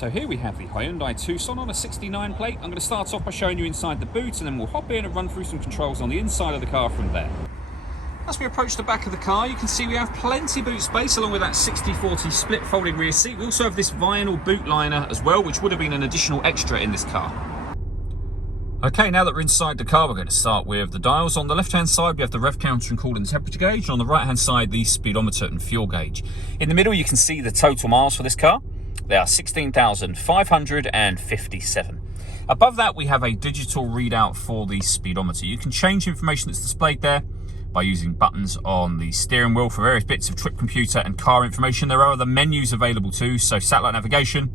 So here we have the Hyundai Tucson on a 69 plate. I'm going to start off by showing you inside the boot, and then we'll hop in and run through some controls on the inside of the car from there. As we approach the back of the car, you can see we have plenty of boot space along with that 60/40 split folding rear seat. We also have this vinyl boot liner as well, which would have been an additional extra in this car. Okay, now that we're inside the car, we're going to start with the dials. On the left-hand side, we have the rev counter and coolant temperature gauge, and on the right-hand side, the speedometer and fuel gauge. In the middle, you can see the total miles for this car. They are 16,557. Above that, we have a digital readout for the speedometer. You can change information that's displayed there by using buttons on the steering wheel for various bits of trip computer and car information. There are other menus available too, so satellite navigation,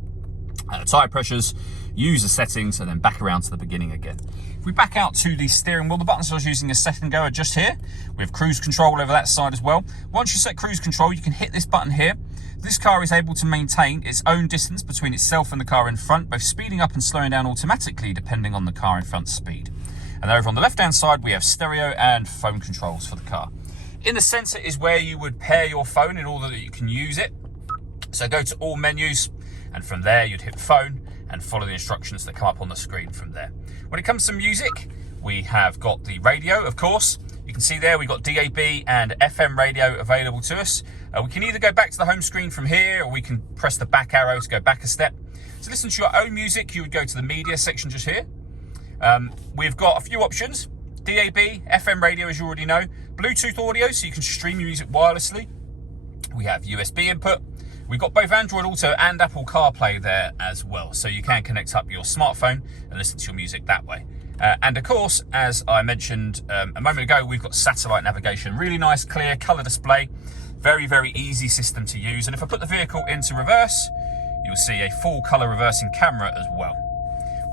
tyre pressures, user settings, and then back around to the beginning again. If we back out to the steering wheel, the buttons I was using a second ago are just here. We have cruise control over that side as well. Once you set cruise control, you can hit this button here. This car is able to maintain its own distance between itself and the car in front, both speeding up and slowing down automatically depending on the car in front's speed. And over on the left-hand side, we have stereo and phone controls for the car. In the center is where you would pair your phone in order that you can use it. So go to all menus, and from there you'd hit phone and follow the instructions that come up on the screen from there. When it comes to music, we have got the radio, of course. You can see there we've got DAB and FM radio available to us. We can either go back to the home screen from here, or we can press the back arrow to go back a step. To listen to your own music, you would go to the media section just here. We've got a few options: DAB, FM radio, as you already know, Bluetooth audio, so you can stream your music wirelessly. We have USB input. We've got both Android Auto and Apple CarPlay there as well, so you can connect up your smartphone and listen to your music that way. And of course, as I mentioned a moment ago, we've got satellite navigation. Really nice, clear colour display. Very, very easy system to use. And if I put the vehicle into reverse, you'll see a full colour reversing camera as well.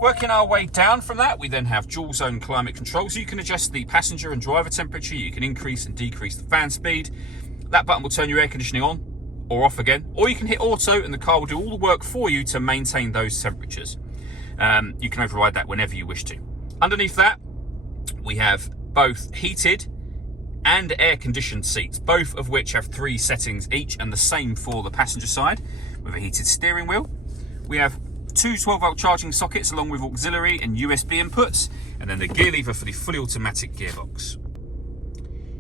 Working our way down from that, we then have dual zone climate control. So you can adjust the passenger and driver temperature. You can increase and decrease the fan speed. That button will turn your air conditioning on or off again. Or you can hit auto and the car will do all the work for you to maintain those temperatures. You can override that whenever you wish to. Underneath that, we have both heated and air-conditioned seats, both of which have 3 settings each, and the same for the passenger side, with a heated steering wheel. We have 2 12-volt charging sockets along with auxiliary and USB inputs, and then the gear lever for the fully automatic gearbox.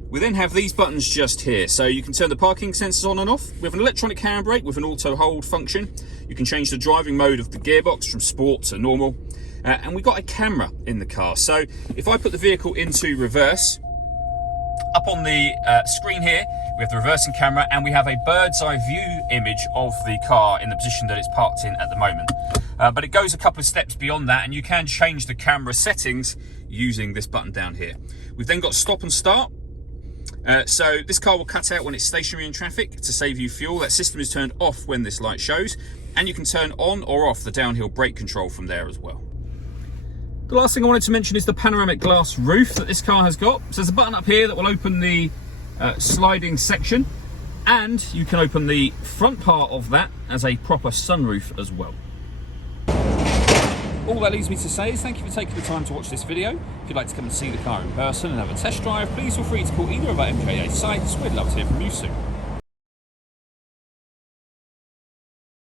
We then have these buttons just here, so you can turn the parking sensors on and off. We have an electronic handbrake with an auto hold function. You can change the driving mode of the gearbox from sport to normal. And we've got a camera in the car. So if I put the vehicle into reverse, up on the screen here, we have the reversing camera, and we have a bird's eye view image of the car in the position that it's parked in at the moment. But it goes a couple of steps beyond that, and you can change the camera settings using this button down here. We've then got stop and start. So this car will cut out when it's stationary in traffic to save you fuel. That system is turned off when this light shows, and you can turn on or off the downhill brake control from there as well. The last thing I wanted to mention is the panoramic glass roof that this car has got. So there's a button up here that will open the sliding section, and you can open the front part of that as a proper sunroof as well. All that leaves me to say is thank you for taking the time to watch this video. If you'd like to come and see the car in person and have a test drive, please feel free to call either of our MKA sites. We'd love to hear from you soon.